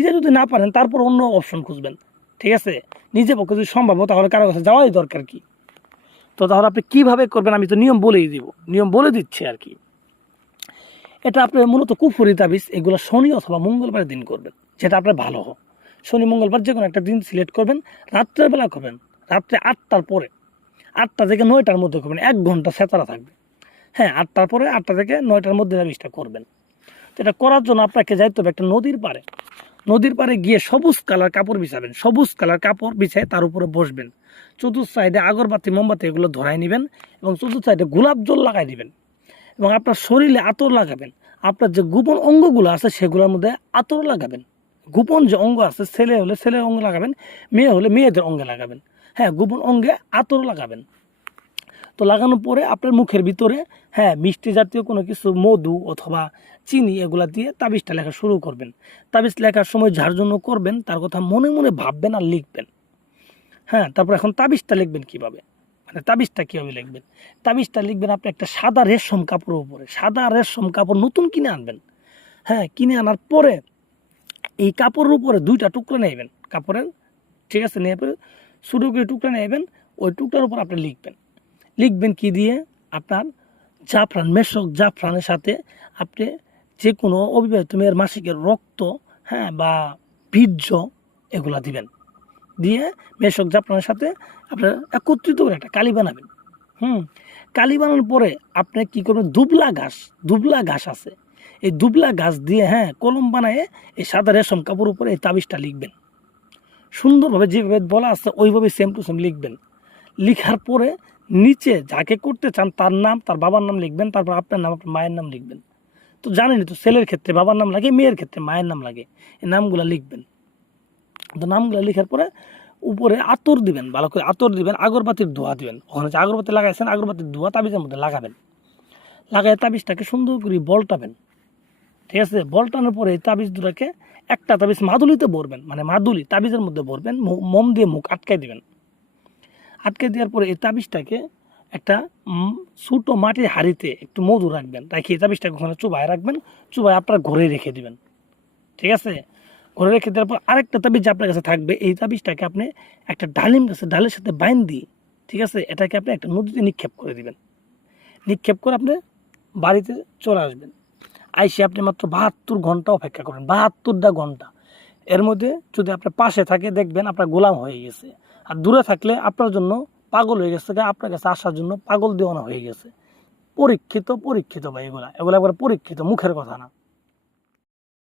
নিজে যদি না পারেন তারপর অন্য অপশন খুঁজবেন, ঠিক আছে? নিজে পক্ষে যদি সম্ভব হয় তাহলে কারো কাছে যাওয়াই দরকার কি? তো তাহলে আপনি কীভাবে করবেন আমি তো নিয়ম বলেই দিব, নিয়ম বলে দিচ্ছি আর কি। এটা আপনার মূলত কুফরি তাবিজ, এগুলো শনি অথবা মঙ্গলবারের দিন করবেন, যেটা আপনার ভালো হোক। শনি মঙ্গলবার যে কোনো একটা দিন সিলেক্ট করবেন, রাত্রের বেলা করবেন, রাত্রে 8টার পরে, 8টা থেকে 9টার মধ্যে করবেন, 1 ঘন্টা সেতারা থাকবে। হ্যাঁ, 8টার পরে 8টা থেকে 9টার মধ্যে তাবিজটা করবেন। তো এটা করার জন্য আপনাকে যাইতে হবে একটা নদীর পাড়ে। নদীর পাড়ে গিয়ে সবুজ কালার কাপড় বিছাবেন, সবুজ কালার কাপড় বিছায় তার উপরে বসবেন। চতুর্থ সাইডে আগরবাতি মোমবাতি এগুলো ধরাই নেবেন এবং চতুর্থ সাইডে গোলাপ জল লাগাই দিবেন এবং আপনার শরীরে আতর লাগাবেন। আপনার যে গোপন অঙ্গগুলো আছে সেগুলোর মধ্যে আতর লাগাবেন। গোপন যে অঙ্গ আছে, ছেলে হলে ছেলের অঙ্গে লাগাবেন, মেয়ে হলে মেয়েদের অঙ্গে লাগাবেন। হ্যাঁ, গোপন অঙ্গে আতর লাগাবেন। তো লাগানোর পরে আপনার মুখের ভিতরে মিষ্টি জাতীয় কোনো কিছু, মধু অথবা চিনি এগুলা দিয়ে তাবিজটা লেখা শুরু করবেন। তাবিজ লেখার সময় যার জন্য করবেন তার কথা মনে মনে ভাববেন আর লিখবেন। তারপর এখন তাবিজটা লিখবেন কীভাবে, মানে তাবিজটা কীভাবে লিখবেন? তাবিজটা লিখবেন আপনি একটা সাদা রেশম কাপড়ের উপরে। সাদা রেশম কাপড় নতুন কিনে আনবেন। কিনে আনার পরে এই কাপড়ের উপরে 2টা টুকরা নেবেন কাপড়ের, ঠিক আছে? নিয়ে পরে ছোটো করে টুকরা নেবেন, ওই টুকরার উপর আপনি লিখবেন কি দিয়ে? আপনার জাফরান, মেশক জাফরানের সাথে আপনি যে কোনো অবিবাহিত মেয়ের মাসিকের রক্ত বা বীর্য এগুলা দিবেন। দিয়ে মেশক জাফরানের সাথে আপনার একত্রিত করে একটা কালি বানাবেন। কালি বানানোর পরে আপনি কী করবেন? দুবলা ঘাস আছে, এই দুবলা ঘাস দিয়ে কলম বানায় এই সাদা রেশম কাপড় উপরে এই তাবিজটা লিখবেন। সুন্দরভাবে যেভাবে বলা আছে ওইভাবে সেম টু সেম লিখবেন। লিখার পরে নিচে যাকে করতে চান তার নাম, তার বাবার নাম লিখবেন, তারপর আপনার নাম, আপনার মায়ের নাম লিখবেন। তো জানেনই তো, ছেলের ক্ষেত্রে বাবার নাম লাগে, মেয়ের ক্ষেত্রে মায়ের নাম লাগে। এই নামগুলো লিখবেন। তো নামগুলো লিখার পরে উপরে আতর দিবেন, ভালো করে আতর দিবেন, আগরবাতির ধোঁয়া দিবেন। ওখানে যে আগরবাতি লাগাইছেন আগরবাতির ধোঁয়া তাবিজের মধ্যে লাগাবেন। লাগাই তাবিজটাকে সুন্দর করে বলটাবেন, ঠিক আছে? বলটানোর পরে এই তাবিজ দুটাকে একটা তাবিজ মাদুলিতে ভরবেন, মানে মাদুলি তাবিজের মধ্যে ভরবেন, মোম দিয়ে মুখ আটকাই দিবেন। আটকে দেওয়ার পরে এই তাবিজটাকে একটা ছোটো মাটির হাঁড়িতে একটু মধু রাখবেন, রাখিয়ে তাবিজটাকে ওখানে চুবায় রাখবেন, চুবায় আপনার ঘরে রেখে দিবেন, ঠিক আছে? ঘরে রেখে দেওয়ার পর আরেকটা তাবিজ আপনার কাছে থাকবে। এই তাবিজটাকে আপনি একটা ডালিম গাছে ডালের সাথে দিয়ে, ঠিক আছে, এটাকে আপনি একটা নদীতে নিক্ষেপ করে দিবেন। নিক্ষেপ করে আপনি বাড়িতে চলে আসবেন। আইসে আপনি মাত্র 72 ঘন্টা অপেক্ষা করেন, 72টা ঘন্টা। এর মধ্যে যদি আপনার পাশে থাকে দেখবেন আপনার গোলাম হয়ে গেছে, আর দূরে থাকলে আপনার জন্য পাগল হয়ে গেছে, আপনার কাছে আসার জন্য পাগল দেওয়ানো হয়ে গেছে। পরীক্ষিত ভাই, এগুলা একবার পরীক্ষিত, মুখের কথা না।